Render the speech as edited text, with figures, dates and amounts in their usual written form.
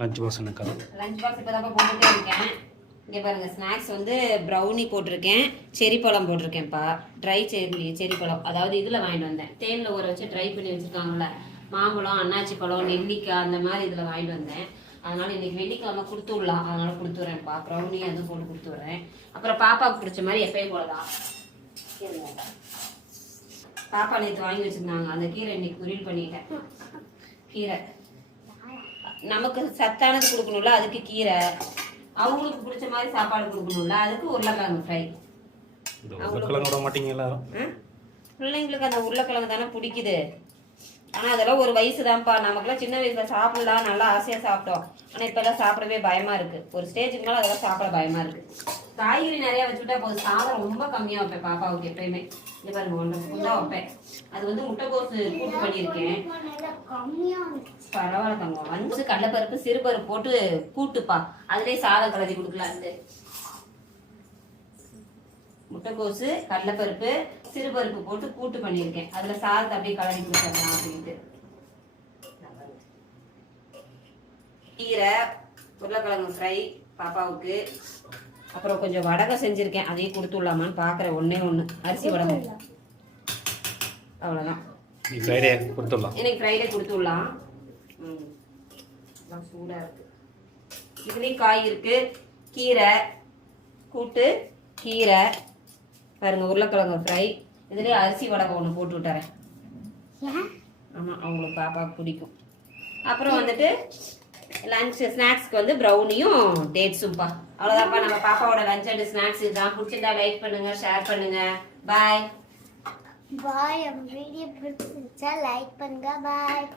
Lunch box என்னக்கா? Lunch box இப்போ தான் போட்டுட்டே இருக்கேன். இங்கே பாருங்கள், ஸ்நாக்ஸ் வந்து ப்ரௌனி போட்டிருக்கேன், செரி பழம் போட்டிருக்கேன்ப்பா. ட்ரை செரி பழம், அதாவது இதில் வாங்கிட்டு வந்தேன், தேனில் ஊற வச்சு ட்ரை பண்ணி வச்சுருக்காங்கல்ல. மாம்பழம், அன்னாச்சி பழம், நெல்லிக்காய் அந்த மாதிரி இதில் வாங்கிட்டு வந்தேன். அதனால் இன்றைக்கி வெள்ளிக்கிழமை கொடுத்து விடலாம், அதனால் கொடுத்து விட்றேன்ப்பா. ப்ரௌனி அதுவும் போட்டு கொடுத்து விட்றேன். அப்புறம் பாப்பாவுக்கு பிடிச்ச மாதிரி எப்பயும் போல தான் பாப்பா நேற்று வாங்கி வச்சுருந்தாங்க, அந்த கீரை இன்னைக்கு பொரியல் பண்ணிட்டேன். கீரை நமக்கு சத்தானது கொடுக்கணும்ல, அதுக்கு கீரை. அவங்களுக்கு பிடிச்ச மாதிரி சாப்பாடு கொடுக்கணும்ல, அதுக்கு உருளைக்கிழங்கு ஃப்ரை. உருளைக்கிழங்கு விட மாட்டீங்க எல்லாரும்? பிள்ளைங்களுக்கு அந்த உருளைக்கிழங்கு தானே பிடிக்குது. ஆனால் அதெல்லாம் ஒரு வயசு தான்ப்பா. நமக்குலாம் சின்ன வயசில் சாப்பிடலாம், நல்லா ஆசையாக சாப்பிட்டோம். ஆனால் இப்போல்லாம் சாப்பிடவே பயமாக இருக்குது. ஒரு ஸ்டேஜுக்கு மேலே அதெல்லாம் சாப்பிட பயமாக இருக்குது. காய்கறி நிறையா வச்சுட்டா போதும். சாதம் ரொம்ப கம்மியாக வைப்பேன் பாப்பாவுக்கு எப்பயுமே. இங்கே பாருங்க, 1.5 ஸ்பூன் தான் வைப்பேன். அது வந்து முட்டைக்கோசு கூட்டு பண்ணியிருக்கேன். பரவாயில்ல தங்கம். வந்து கடலைப்பருப்பு சிறுபருப்பு போட்டு கூட்டுப்பா, அதுலேயே சாதம் கலரி கொடுக்கலான்ட்டு. முட்டைக்கோசு, கடலைப்பருப்பு, சிறுபருப்பு போட்டு கூட்டு பண்ணியிருக்கேன். அதில் சாதத்தை அப்படியே கலரி கொடுத்துடலாம் அப்படின்ட்டு. கீரை, உருளைக்கிழங்கு ஃப்ரை பாப்பாவுக்கு. அப்புறம் கொஞ்சம் வடகை செஞ்சுருக்கேன், அதையும் கொடுத்து விடலாமான்னு பார்க்குறேன். ஒன்று அரிசி வடகை, அவ்வளோதான். ஃப்ரைடே கொடுத்துடலாம், இன்னைக்கு ஃப்ரைடே கொடுத்து விடலாம். சூடாக இருக்கு. இதுலேயும் காய் இருக்கு, கீரை கூட்டு, கீரை பாருங்க, உருளைக்கிழங்கு ஃப்ரை. இதுலேயே அரிசி வடகை ஒன்று போட்டு விட்டுறேன். ஆமாம், அவங்களுக்கு பாப்பாவுக்கு பிடிக்கும். அப்புறம் வந்துட்டு லஞ்ச் ஸ்நாக்ஸ்க்கு வந்து ப்ரௌனியும் டேட்ஸும்ப்பா. அவ்வளோதான்ப்பா நம்ம பாப்பாவோட லஞ்ச் அண்ட் ஸ்நாக்ஸ். இதுதான். பிடிச்சிருந்தா லைக் பண்ணுங்க, ஷேர் பண்ணுங்க. பாய் பாய். வீடியோ பிடிச்சிருந்தா லைக் பண்ணுங்க. பாய்.